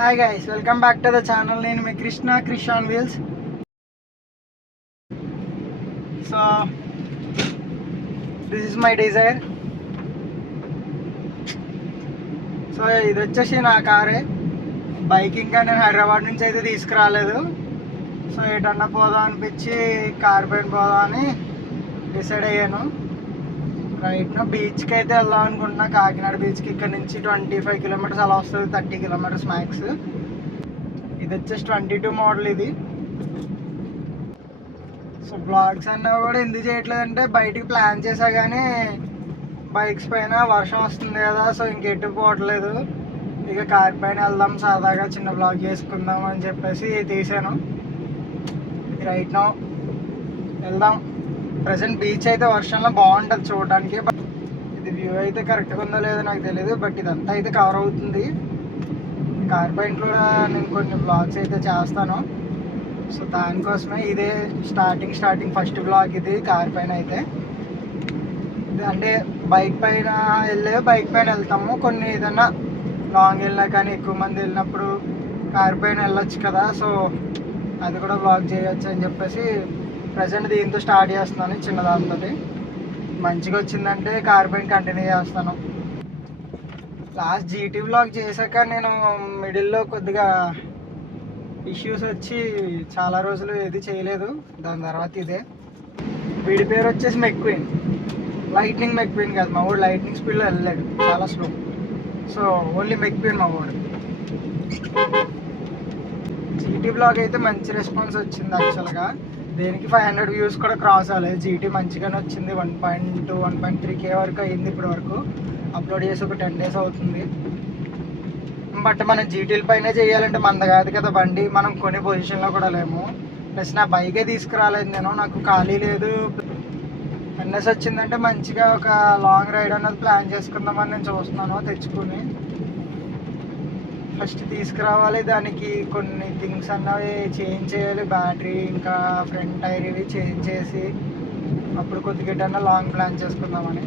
Hi guys, welcome back to the channel. నేను మీ Krishna on wheels. So this is my Dzire. So ఇది వచ్చేసి నా కారే. బైక్ ఇంకా నేను హైదరాబాద్ నుంచి అయితే తీసుకురాలేదు. సో ఎటన్నా పోదాం అనిపించి కార్ పైన పోదాం అని డిసైడ్ అయ్యాను. రైట్ నా బీచ్కి అయితే వెళ్దాం అనుకుంటున్నా. కాకినాడ బీచ్కి ఇక్కడ నుంచి 25 కిలోమీటర్స్ అలా వస్తుంది, 30 కిలోమీటర్స్ మ్యాక్స్. ఇది వచ్చేసి 22 మోడల్ ఇది. సో బ్లాగ్స్ అన్నా కూడా ఎందుకు చేయట్లేదంటే బయటికి ప్లాన్ చేసా కానీ బైక్స్ పైన వర్షం వస్తుంది కదా, సో ఇంకెటు పోవట్లేదు. ఇక కార్ పైన వెళ్దాం, సరదాగా చిన్న బ్లాగ్ చేసుకుందాం అని చెప్పేసి తీసాను. రైట్ నా వెళ్దాం. ప్రజెంట్ బీచ్ అయితే వర్షంలో బాగుంటుంది చూడడానికి. బట్ ఇది వ్యూ అయితే కరెక్ట్గా ఉందో లేదో నాకు తెలియదు. బట్ ఇదంతా అయితే కవర్ అవుతుంది. కార్ పైన కూడా నేను కొన్ని బ్లాగ్స్ అయితే చేస్తాను. సో దానికోసమే ఇదే స్టార్టింగ్ ఫస్ట్ బ్లాగ్ ఇది కార్ పైన అయితే. అంటే బైక్ పైన వెళ్తాము. కొన్ని ఏదన్నా లాంగ్ వెళ్ళినా కానీ ఎక్కువ మంది వెళ్ళినప్పుడు కార్ పైన వెళ్ళొచ్చు కదా, సో అది కూడా బ్లాగ్ చేయొచ్చు అని చెప్పేసి ప్రజెంట్ దీంతో స్టార్ట్ చేస్తున్నాను. చిన్నదాంతో మంచిగా వచ్చిందంటే కార్ పైన కంటిన్యూ చేస్తాను. లాస్ట్ జీటీ బ్లాగ్ చేశాక నేను మిడిల్లో కొద్దిగా ఇష్యూస్ వచ్చి చాలా రోజులు ఏది చేయలేదు. దాని తర్వాత ఇదే. వీడి పేరు వచ్చేసి మెక్వీన్, లైట్నింగ్ మెక్వీన్ కాదు. మా వాడు లైట్నింగ్ స్పీడ్లో వెళ్ళాడు, చాలా స్లో. సో ఓన్లీ మెక్వీన్ మా వాడు. జీటీ బ్లాగ్ అయితే మంచి రెస్పాన్స్ వచ్చింది యాక్చువల్గా. దేనికి 500 వ్యూస్ కూడా క్రాస్ అవ్వలేదు. జీటీ మంచిగానే వచ్చింది. 1.2 1.3K వరకు అయింది ఇప్పటి వరకు. అప్లోడ్ చేసి ఒక 10 days అవుతుంది. బట్ మనం జీటీల పైన చేయాలంటే మంద కాదు కదా బండి, మనం కొనే పొజిషన్లో కూడా లేము. ప్లస్ నా బైకే తీసుకురాలేదు నేను, నాకు ఖాళీ లేదు. ఎన్ఎస్ వచ్చిందంటే మంచిగా ఒక లాంగ్ రైడ్ అన్నది ప్లాన్ చేసుకుందామని నేను చూస్తున్నాను. తెచ్చుకుని ఫస్ట్ తీసుకురావాలి, దానికి కొన్ని థింగ్స్ అన్నవి చేంజ్ చేయాలి. బ్యాటరీ ఇంకా ఫ్రంట్ టైర్ ఇవి చేంజ్ చేసి అప్పుడు కొద్దిగా లాంగ్ ప్లాన్ చేసుకుందామని.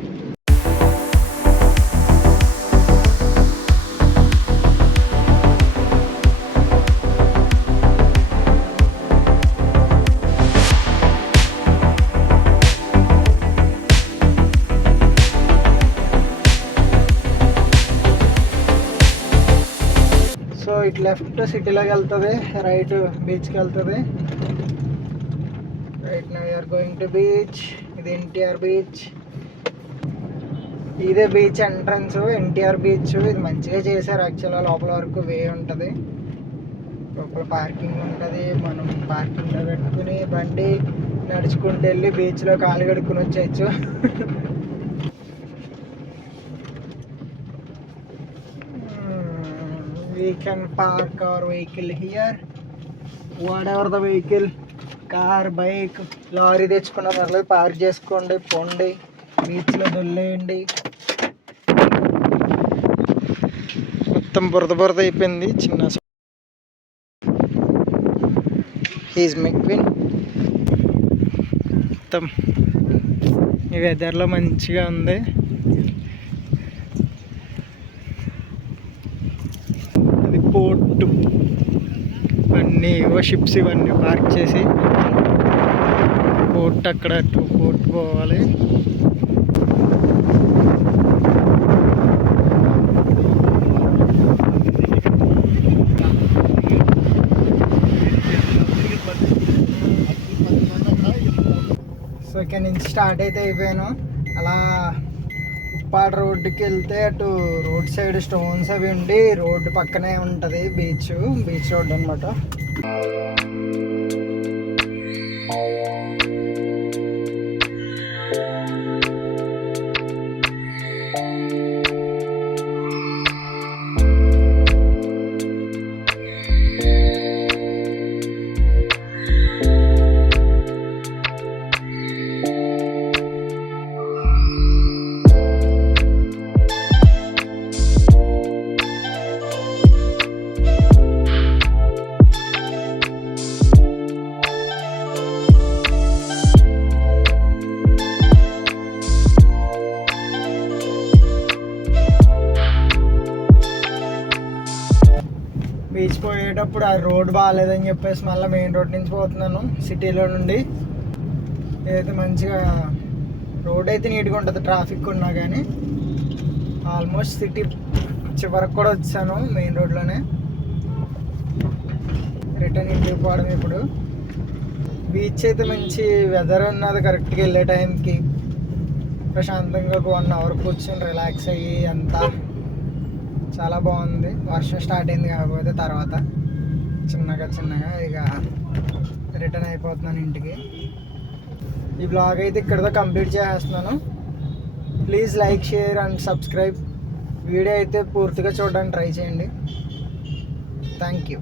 సో ఇటు లెఫ్ట్ సిటీలోకి వెళ్తుంది, రైట్ బీచ్కి వెళ్తుంది. Right now you're going to beach. ఇది ఎన్టీఆర్ బీచ్. ఇదే బీచ్ ఎంట్రన్స్, ఎన్టీఆర్ బీచ్. ఇది మంచిగా చేశారు యాక్చువల్గా. లోపల వరకు వే ఉంటుంది, లోపల పార్కింగ్ ఉంటుంది. మనం పార్కింగ్లో పెట్టుకుని బండి నడుచుకుంటూ వెళ్ళి బీచ్లో కాలు కడుక్కుని వచ్చేయచ్చు. We can park our vehicle here, whatever the vehicle, car, bike, lorry తెచ్చుకున్న పర్లేదు, పార్క్ చేసుకోండి, పోండి, బీచ్లో దొల్లేయండి. మొత్తం బురద అయిపోయింది. చిన్న హీజ్ మెక్విన్. మొత్తం ఈ వెదర్లో మంచిగా ఉంది. పోర్టు అన్నీ షిప్స్ ఇవన్నీ పార్క్ చేసి పోర్ట్ అక్కడ పోర్ట్ పోవాలి. సో ఇక్కడ నుంచి స్టార్ట్ అయితే అయిపోయాను. అలా ఉప్పాడ రోడ్డుకి వెళ్తే అటు రోడ్ సైడ్ స్టోన్స్ అవి ఉండి రోడ్డు పక్కనే ఉంటుంది బీచ్ రోడ్ అనమాట. బీచ్ పోయేటప్పుడు ఆ రోడ్ బాగాలేదని చెప్పేసి మళ్ళీ మెయిన్ రోడ్ నుంచి పోతున్నాను సిటీలో నుండి. ఏదైతే మంచిగా రోడ్ అయితే నీట్గా ఉంటుంది ట్రాఫిక్ ఉన్నా కానీ. ఆల్మోస్ట్ సిటీ చివరకు కూడా వచ్చాను మెయిన్ రోడ్లోనే. రిటర్న్ ఇంటికి పోవడం ఇప్పుడు. బీచ్ అయితే మంచి వెదర్ ఉన్నది కరెక్ట్గా వెళ్ళే టైంకి. ప్రశాంతంగా ఒక 1 అవర్ కూర్చొని రిలాక్స్ అయ్యి అంతా చాలా బాగుంది. వర్షం స్టార్ట్ అయింది కాకపోతే తర్వాత చిన్నగా ఇక రిటర్న్ అయిపోతున్నాను ఇంటికి. ఈ బ్లాగ్ అయితే ఇక్కడితో కంప్లీట్ చేసేస్తున్నాను. Please like, share and subscribe. Video అయితే పూర్తిగా చూడడానికి ట్రై చేయండి. Thank you.